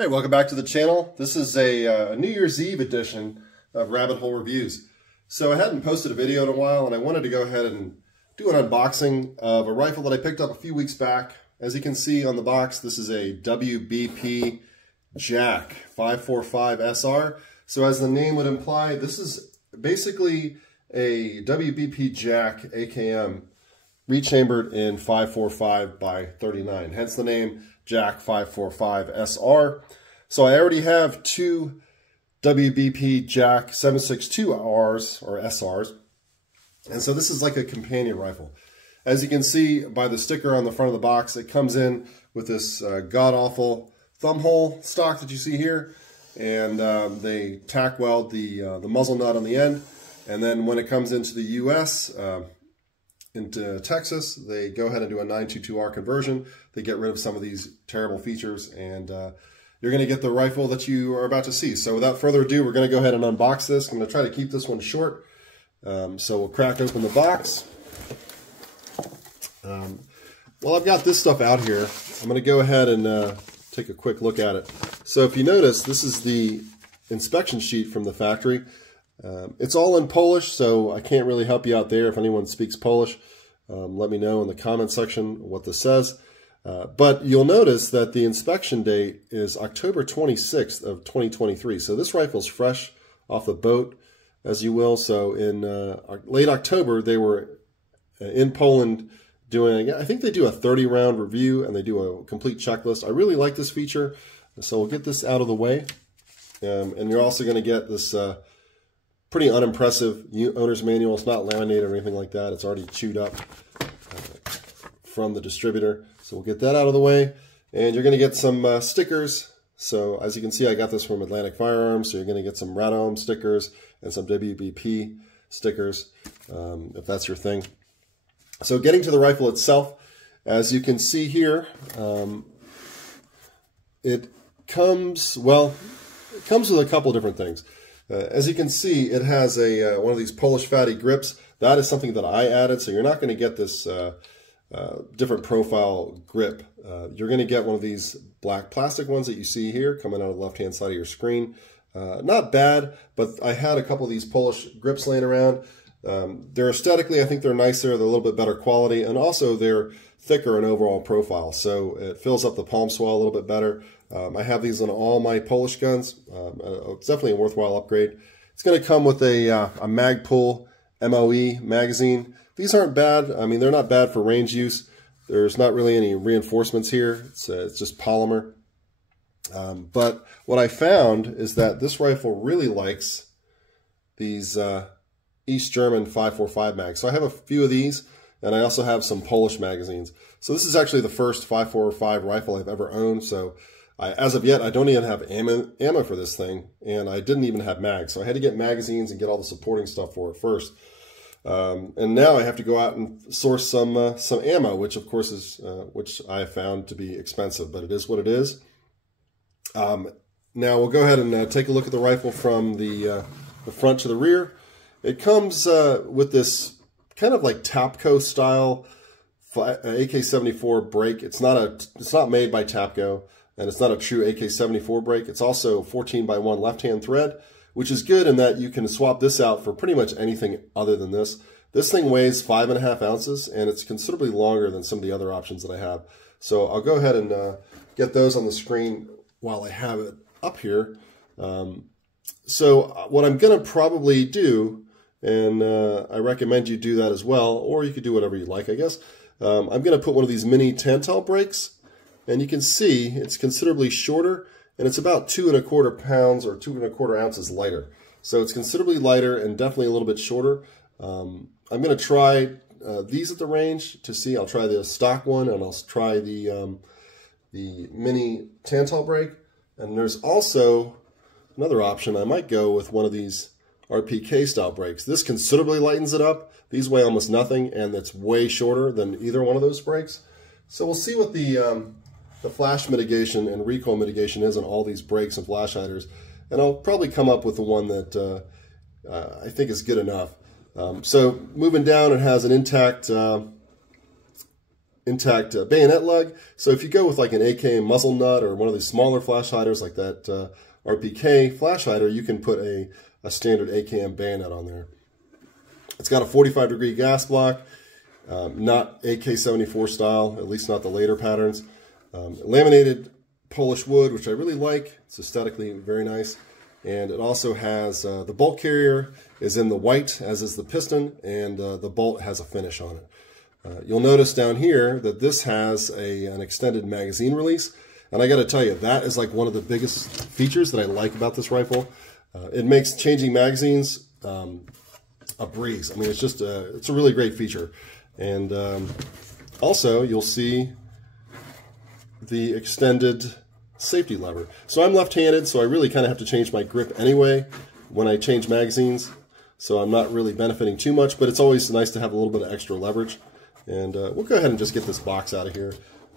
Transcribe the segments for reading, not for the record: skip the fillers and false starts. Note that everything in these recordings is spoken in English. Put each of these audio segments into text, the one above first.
Hey, welcome back to the channel. This is a New Year's Eve edition of Rabbit Hole Reviews. So I hadn't posted a video in a while, and I wanted to go ahead and do an unboxing of a rifle that I picked up a few weeks back. As you can see on the box, this is a WBP Jack 545 SR. So as the name would imply, this is basically a WBP Jack AKM rechambered in 545 by 39, hence the name Jack 545 SR. So I already have two WBP Jack 7.62Rs or SRs, and so this is like a companion rifle. As you can see by the sticker on the front of the box, it comes in with this god-awful thumb hole stock that you see here, and they tack weld the muzzle nut on the end, and then when it comes into the US, into Texas, they go ahead and do a 922R conversion. They get rid of some of these terrible features, and you're going to get the rifle that you are about to see. So without further ado, we're going to go ahead and unbox this. I'm going to try to keep this one short. So we'll crack open the box. While I've got this stuff out here, I'm going to go ahead and take a quick look at it. So if you notice, this is the inspection sheet from the factory. It's all in Polish, so I can't really help you out there. If anyone speaks Polish, let me know in the comment section what this says. But you'll notice that the inspection date is October 26th of 2023. So this rifle's fresh off the boat, as you will. So in late October, they were in Poland doing, I think they do a 30-round review, and they do a complete checklist. I really like this feature, so we'll get this out of the way. And you're also going to get this pretty unimpressive owner's manual. It's not laminated or anything like that. It's already chewed up from the distributor. So we'll get that out of the way. And you're going to get some stickers. So as you can see, I got this from Atlantic Firearms. So you're going to get some Radom stickers and some WBP stickers, if that's your thing. So getting to the rifle itself, as you can see here, it comes with a couple different things. As you can see, it has a one of these Polish fatty grips. That is something that I added, so you're not going to get this different profile grip. You're going to get one of these black plastic ones that you see here coming out of the left-hand side of your screen. Not bad, but I had a couple of these Polish grips laying around. They're aesthetically, I think they're nicer. They're a little bit better quality, and also they're thicker in overall profile, so it fills up the palm swell a little bit better. I have these on all my Polish guns. It's definitely a worthwhile upgrade. It's going to come with a Magpul MOE magazine. These aren't bad. I mean, they're not bad for range use. There's not really any reinforcements here. It's just polymer. But what I found is that this rifle really likes these East German 545 mags. So I have a few of these, and I also have some Polish magazines. So this is actually the first 545 rifle I've ever owned. So as of yet, I don't even have ammo for this thing, and I didn't even have mags. So I had to get magazines and get all the supporting stuff for it first. And now I have to go out and source some ammo, which of course is which I found to be expensive, but it is what it is. Now we'll go ahead and take a look at the rifle from the front to the rear. It comes with this kind of like Tapco style AK-74 brake. It's not made by Tapco, and it's not a true AK-74 brake. It's also 14x1 left-hand thread, which is good in that you can swap this out for pretty much anything other than this. This thing weighs 5.5 ounces, and it's considerably longer than some of the other options that I have. So I'll go ahead and get those on the screen while I have it up here. So what I'm going to probably do, and I recommend you do that as well, or you could do whatever you like, I guess. I'm going to put one of these mini Tantal brakes, and you can see it's considerably shorter, and it's about 2¼ pounds or 2¼ ounces lighter. So it's considerably lighter and definitely a little bit shorter. I'm going to try these at the range to see. I'll try the stock one, and I'll try the mini Tantal brake. And there's also another option. I might go with one of these RPK style brakes. This considerably lightens it up. These weigh almost nothing, and it's way shorter than either one of those brakes. So we'll see what the flash mitigation and recoil mitigation is on all these brakes and flash hiders, and I'll probably come up with the one that I think is good enough. So moving down, it has an intact intact bayonet lug. So if you go with like an AKM muzzle nut or one of these smaller flash hiders like that RPK flash hider, you can put a standard AKM bayonet on there. It's got a 45-degree gas block, not AK-74 style, at least not the later patterns. Laminated Polish wood, which I really like. It's aesthetically very nice. And it also has, the bolt carrier is in the white, as is the piston, and the bolt has a finish on it. You'll notice down here that this has an extended magazine release. And I got to tell you, that is like one of the biggest features that I like about this rifle. It makes changing magazines a breeze. I mean, it's just it's a really great feature. And also, you'll see the extended safety lever. So I'm left-handed, so I really kind of have to change my grip anyway when I change magazines. So I'm not really benefiting too much, but it's always nice to have a little bit of extra leverage. And we'll go ahead and just get this box out of here.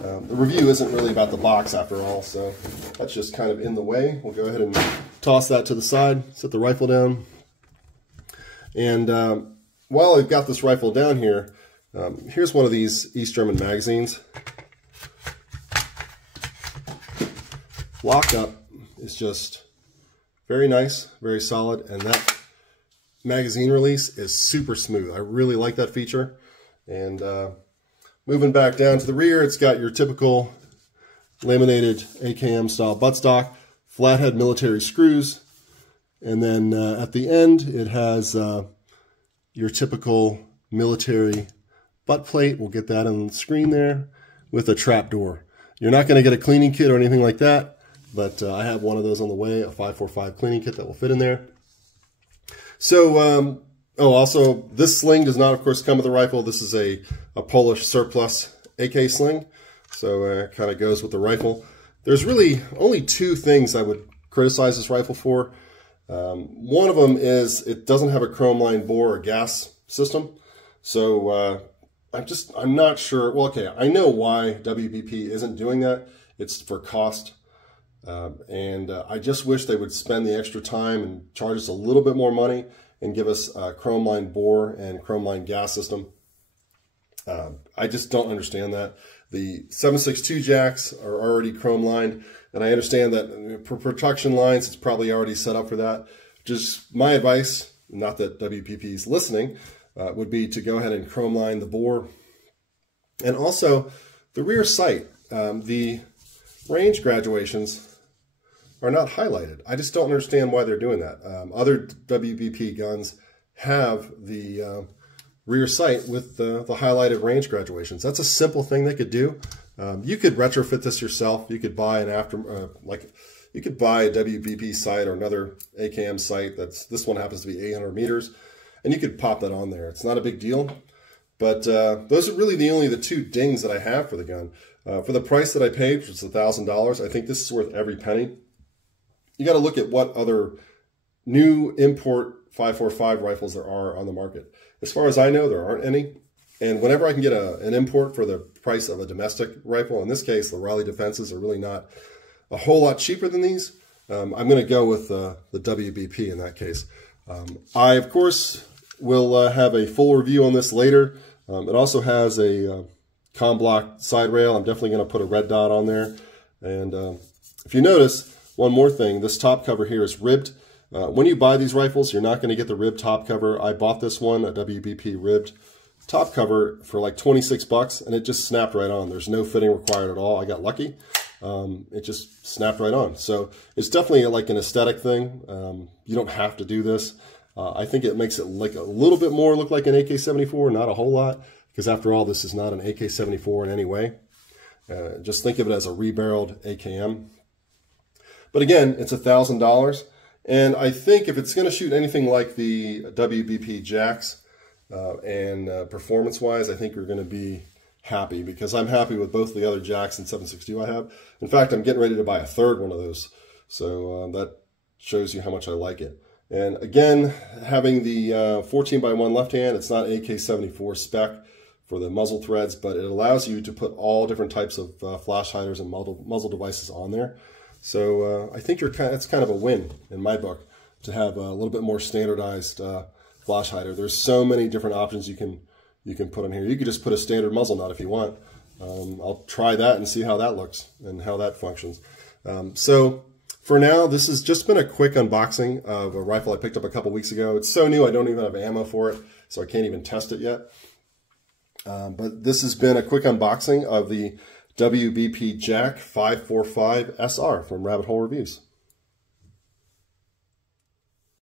The review isn't really about the box after all, so that's just kind of in the way. We'll go ahead and toss that to the side, set the rifle down. And while I've got this rifle down here, here's one of these East German magazines. Lockup is just very nice, very solid, and that magazine release is super smooth. I really like that feature. And moving back down to the rear, it's got your typical laminated AKM style buttstock, flathead military screws, and then at the end it has your typical military butt plate. We'll get that on the screen there with a trap door. You're not going to get a cleaning kit or anything like that, but I have one of those on the way, a 545 cleaning kit that will fit in there. So, also, this sling does not, of course, come with the rifle. This is a Polish surplus AK sling, so it kind of goes with the rifle. There's really only two things I would criticize this rifle for. One of them is it doesn't have a chrome line bore or gas system. So I'm not sure. Well, okay, I know why WBP isn't doing that. It's for cost. And I just wish they would spend the extra time and charge us a little bit more money and give us a chrome line bore and chrome line gas system. I just don't understand that. The 7.62 jacks are already chrome lined, and I understand that for production lines, it's probably already set up for that. Just my advice, not that WBP is listening, would be to go ahead and chrome line the bore. And also, the rear sight, the range graduations are not highlighted. I just don't understand why they're doing that. Other WBP guns have the rear sight with the highlighted range graduations. That's a simple thing they could do. You could retrofit this yourself. You could buy you could buy a WBP sight or another AKM sight. This one happens to be 800 meters, and you could pop that on there. It's not a big deal, but those are really only the two dings that I have for the gun. For the price that I paid, which is $1,000, I think this is worth every penny. You got to look at what other new import 545 rifles there are on the market. As far as I know, there aren't any. And whenever I can get an import for the price of a domestic rifle, in this case, the Riley Defenses are really not a whole lot cheaper than these. I'm going to go with the WBP in that case. I, of course, will have a full review on this later. It also has a com block side rail. I'm definitely going to put a red dot on there. And if you notice, one more thing, this top cover here is ribbed. When you buy these rifles, you're not going to get the ribbed top cover. I bought this one, a WBP ribbed top cover for like 26 bucks, and it just snapped right on. There's no fitting required at all. I got lucky. It just snapped right on. So it's definitely like an aesthetic thing. You don't have to do this. I think it makes it like a little bit more look like an AK-74, not a whole lot, because after all, this is not an AK-74 in any way. Just think of it as a rebarreled AKM. But again, it's $1,000. And I think if it's going to shoot anything like the WBP Jacks and performance-wise, I think you're going to be happy, because I'm happy with both the other Jacks and 7.62 I have. In fact, I'm getting ready to buy a third one of those. So that shows you how much I like it. And again, having the 14x1 left hand, it's not AK-74 spec for the muzzle threads, but it allows you to put all different types of flash hiders and muzzle devices on there. So I think it's kind of a win in my book to have a little bit more standardized flash hider. There's so many different options you can put on here. You could just put a standard muzzle nut if you want. I'll try that and see how that looks and how that functions. So for now, this has just been a quick unboxing of a rifle I picked up a couple weeks ago. It's so new I don't even have ammo for it, so I can't even test it yet. But this has been a quick unboxing of the WBP Jack 545 SR from Rabbit Hole Reviews.